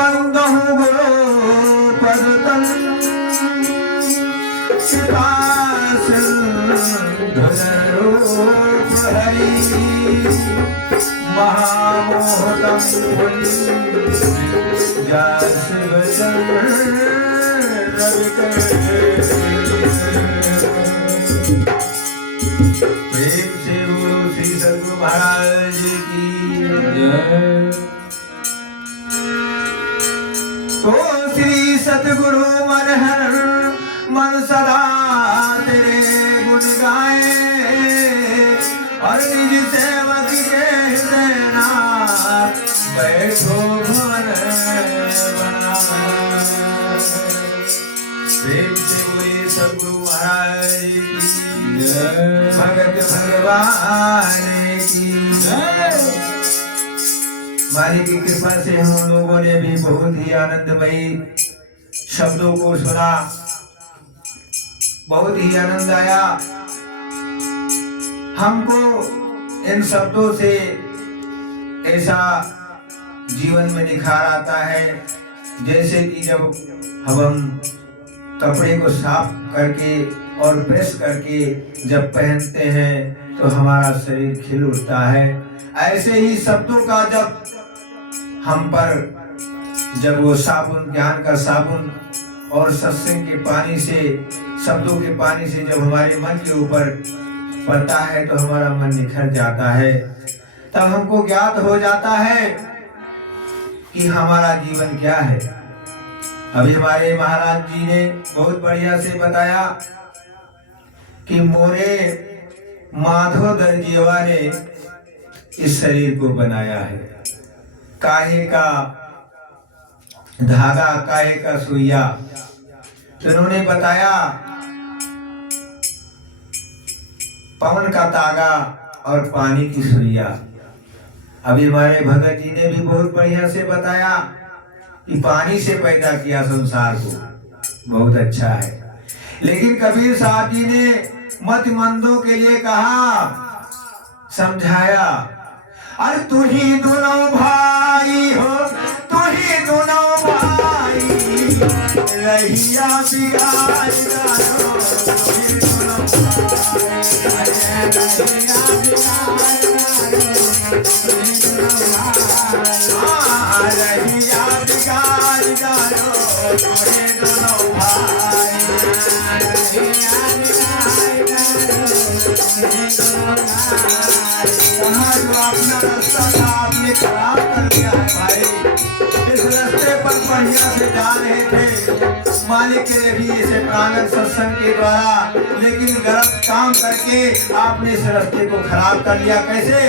बंदहु गो पदतन सीता सिंधुरूप हरि महामोहतम जास वचन रविकर प्रेम से बोलो श्री सद्गुरु महाराज की जय। तो श्री सतगुरु मनहर मन सदा तेरे गुण गाए और निज सेवक के हृदयनाथ बैठो भवन प्रेम से बोले सतगुरु महाराज की जय। भगत भगवान की जय। मालिक की कृपा से हम लोगों ने भी बहुत ही आनंदमयी शब्दों को सुना, बहुत ही आनंद आया। हमको इन शब्दों से ऐसा जीवन में निखार आता है जैसे कि जब हम कपड़े को साफ करके और प्रेस करके जब पहनते हैं तो हमारा शरीर खिल उठता है। ऐसे ही शब्दों का जब हम पर जब वो साबुन, ज्ञान का साबुन और सत्संग के पानी से, शब्दों के पानी से जब हमारे मन के ऊपर पड़ता है तो हमारा मन निखर जाता है। तब हमको ज्ञात हो जाता है कि हमारा जीवन क्या है। अभी हमारे महाराज जी ने बहुत बढ़िया से बताया कि मोरे माधव दर्जीवा ने इस शरीर को बनाया है। काहे का धागा, काहे का सुइया। तो उन्होंने बताया पवन का तागा और पानी की सुइया। अभी हमारे भगत जी ने भी बहुत बढ़िया से बताया कि पानी से पैदा किया संसार को, बहुत अच्छा है। लेकिन कबीर साहब जी ने मतमंदों के लिए कहा, समझाया, अरे तू ही दोनों भाई हो, तू ही दोनों भाई, रहिया बिगाड़ डालो, तू ही दोनों भाई, रहिया बिगाड़ डालो, तू ही दोनों भाई, रहिया बिगाड़ डालो, तू ही दोनों भाई, रहिया बिगाड़ डालो, तू ही दोनों भाई। कहाँ जो अपना रास्ता था आपने खराब कर दिया है भाई। इस रास्ते पर बढ़िया से जा रहे थे मालिक के लिए से प्रांगण सत्संग के द्वारा, लेकिन गलत काम करके आपने इस रास्ते को खराब कर लिया। कैसे?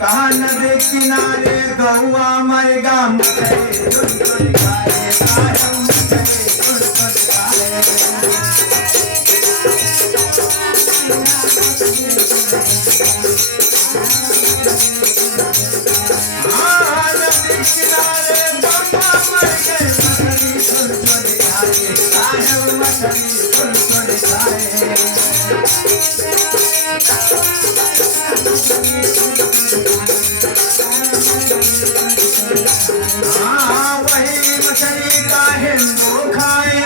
कहा नदी किनारे गहुआ मरेगा मरे, वही मछली का हिंदू खाए,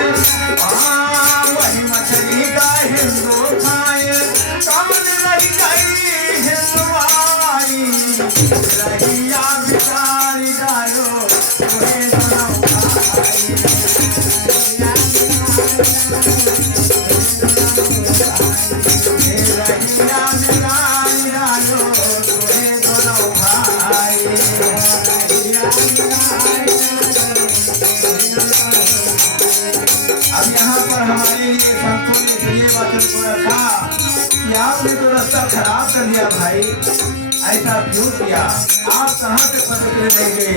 वही मछली का हिंदू खाए, कौन रह गई हिंदुआई, रहिया बिगाड़ डालो, तुम्हें दोनों भाई, रहिया बिगाड़ डालो, तुम्हें दोनों भाई। अब यहाँ पर हमारे लिए संतों ने इसलिए वचन को रखा कि आपने तो रास्ता खराब कर दिया भाई, ऐसा क्यों किया? आप कहाँ से पकड़े रह गए?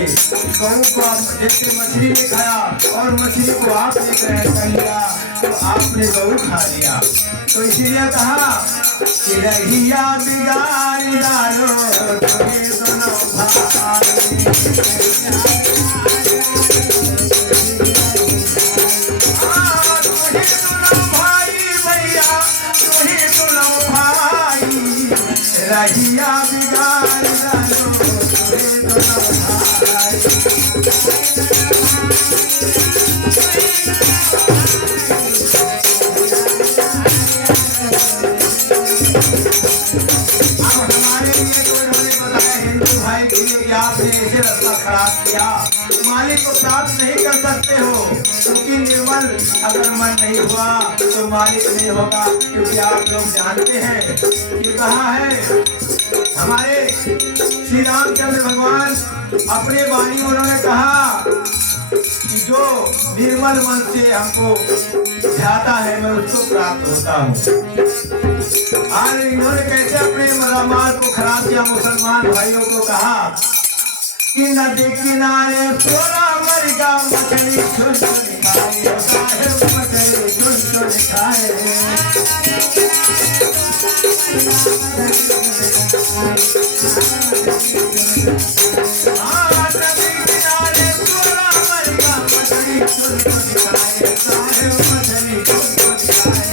गऊ को आप जैसे मछली ने खाया और मछली को आपने ग्रहण कर लिया तो आपने गऊ खा लिया। तो इसीलिए कहा कि रहिया बिगाड़ डालो, तुम्हें दोनों भाई, रहिया बिगाड़ डालो, तुम्हें दोनों भाई। आपने ऐसे रास्ता खराब किया, मालिक को प्राप्त नहीं कर सकते हो, क्योंकि निर्मल अगर मन नहीं हुआ तो मालिक नहीं होगा। क्योंकि आप लोग जानते हैं कि कहा है हमारे श्री रामचंद्र भगवान अपने वाणी में उन्होंने कहा कि जो निर्मल मन से हमको ध्याता है मैं उसको प्राप्त होता हूँ। आज इन्होंने कैसे अपने माल को खराब किया। मुसलमान भाइयों को कहा कि नदी किनारे सोना मरगा मछली चुन चुन खाए, साहेब मछली चुन चुन खाए। नदी किनारे सोना मरगा मछली चुन चुन खाए, साहेब मछली चुन चुन खाए।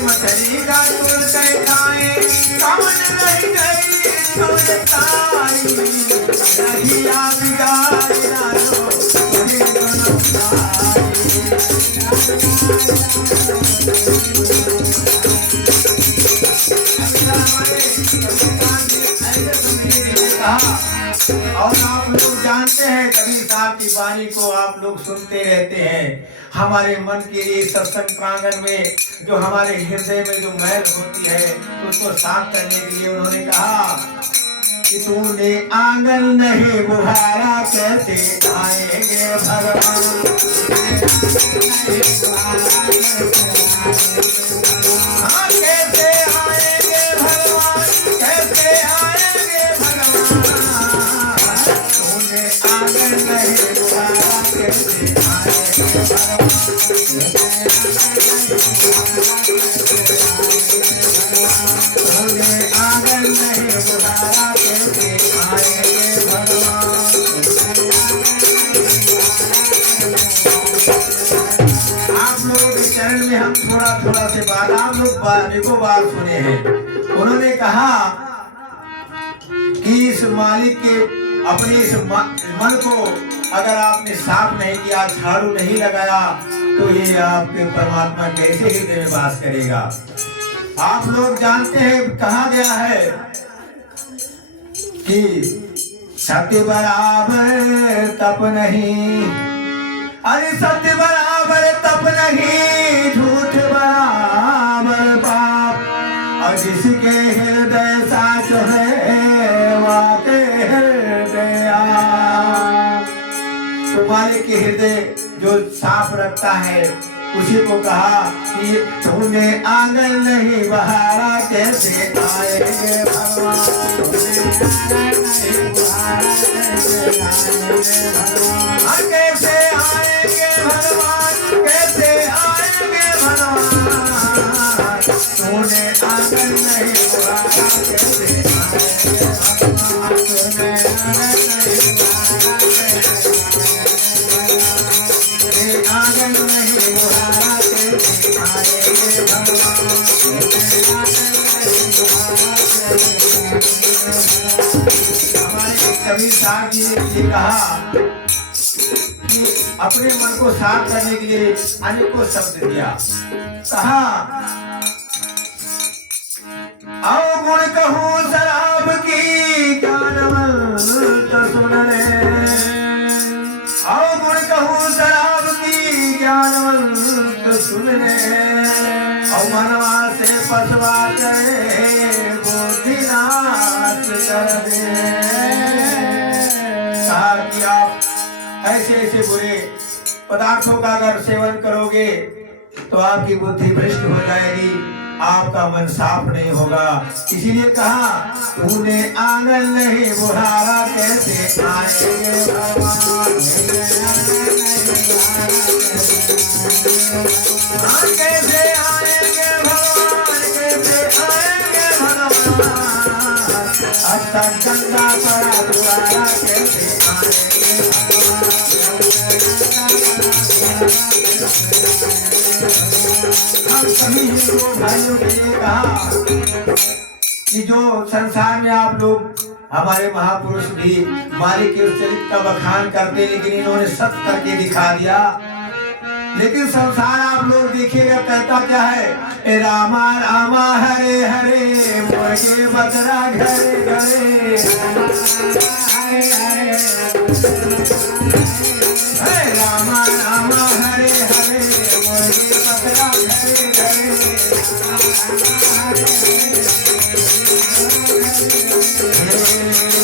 मछली का तुल के खाए कमन रह गई तुलताई, नदिया बिगाड़ डालो तुम्हें दोनों और आप लोग जानते हैं कबीर साहब की वाणी को आप लोग सुनते रहते हैं। हमारे मन के लिए सत्संग प्रांगण में जो हमारे हृदय में जो मैल होती है उसको साफ करने के लिए उन्होंने कहा कि तूने आंगन नहीं बुहारा कैसे आएंगे भगवान। हाँ कैसे आएंगे भगवान, कैसे आएंगे भगवान। तूने आंगन नहीं बुहारा कैसे आएंगे भगवान। तूने आंगन नहीं बुहारा कैसे आएंगे भगवान। आप लोगों के चरण में हम थोड़ा से बात आप लोग बात सुने हैं। उन्होंने कहा कि इस मालिक के अपने इस मन को अगर आपने साफ नहीं किया, झाड़ू नहीं लगाया तो ये आपके परमात्मा कैसे हृदय में वास करेगा। आप लोग जानते हैं कहा गया है कि सत्य बराबर तप नहीं, अरे सत्य बराबर तप नहीं, झूठ बराबर पाप, और जिसके हृदय साच है वाके हृदय। तो मालिक के हृदय जो साफ रखता है उसी को कहा कि तूने आंगन नहीं बहारा कैसे आएंगे भगवान। कैसे आएंगे भगवान, कैसे आएंगे भगवान। तूने आंगन नहीं बहारा कैसे आएंगे भगवान। तूने आंगन नहीं बहारा कैसे आएंगे भगवान। हमारे कबीर साहब जी ने कहा कि अपने मन को साफ करने के लिए अनेकों शब्द दिया। कहा आओ गुण कहूँ शराब की ज्ञानवंत सुन ले, आओ गुण कहूँ शराब की ज्ञानवंत सुन ले, और मनवा से पसवा करे बुद्धिनाश कर दे। कहा कि आप ऐसे बुरे पदार्थों का अगर सेवन करोगे तो आपकी बुद्धि भ्रष्ट हो जाएगी, आपका मन साफ नहीं होगा। इसीलिए कहा तूने आंगन नहीं बुहारा कैसे आएंगे भगवान। कैसे आएंगे भगवान, कैसे आएंगे भगवान। अब तक गंगा पड़ा द्वारा कैसे आएंगे भगवान। हम हिंदू भाइयों के लिए कहा कि जो संसार में आप लोग हमारे महापुरुष भी मालिक के उस चरित्र का बखान करते, लेकिन इन्होंने सत्य करके दिखा दिया। लेकिन संसार आप लोग देखिएगा कहता क्या है, ए रामा रामा हरे हरे मुर्गे बकरा घरे घरे, हरे हरे रामा रामा हरे हरे मुर्गे बकरा घरे घरे।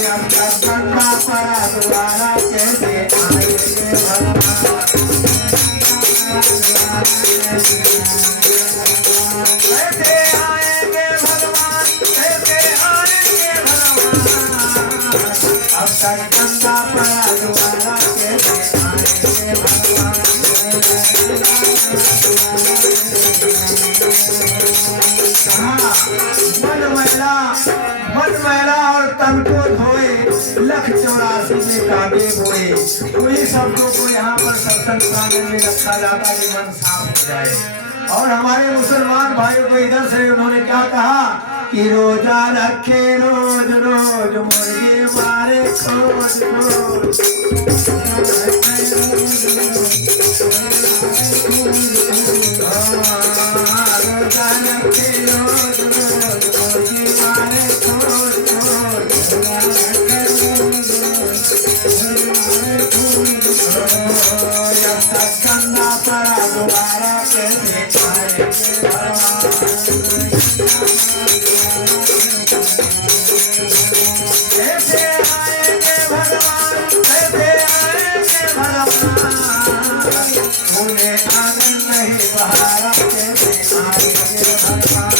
अब तक गंगा परा द्वारा कैसे आएंगे भगवान, कैसे आएंगे भगवान, कैसे आएंगे भगवान। अब तक गंगा परा द्वारा कैसे आएंगे भगवान। मन मैला और तन को धोए, लख 84 में कागे बोए। उन्हीं शब्दों को यहाँ पर सत्संग प्रांगण में रखा जाता कि मन साफ हो जाए। और हमारे मुसलमान भाइयों को इधर से उन्होंने क्या कहा कि रोजा रखे रोज रोज मुर्गे मारे खोज खोज। रोजा रखे रोज रोज मुर्गे मारे खोज खोज। जब तक गंगा परा दोबारा कैसे आएंगे भगवान, कैसे आएंगे भगवान, कैसे आएंगे भगवान। उन्हें आनंद नहीं बहारा कैसे आएंगे भगवान।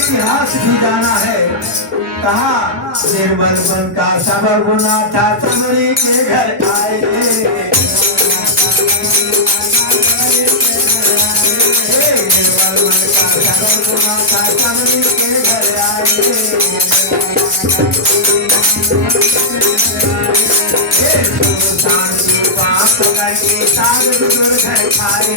इतिहास भी जाना है। कहा निर्मल मन का सब गुना था सबरी के घर आए। निर्मल मन का सब गुना था सबरी के घर आए। शांति बात करके साग गुजर घर खाए।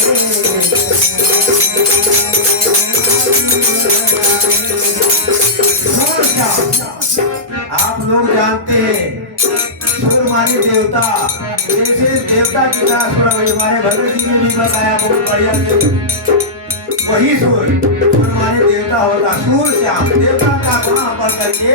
आप लोग जानते हैं सुर माने देवता, जैसे देवता की सुर हमारे भगत जी ने भी बताया बहुत बढ़िया से। वही सुर माने देवता होता, सूर श्याम देवता का गुण पढ़ करके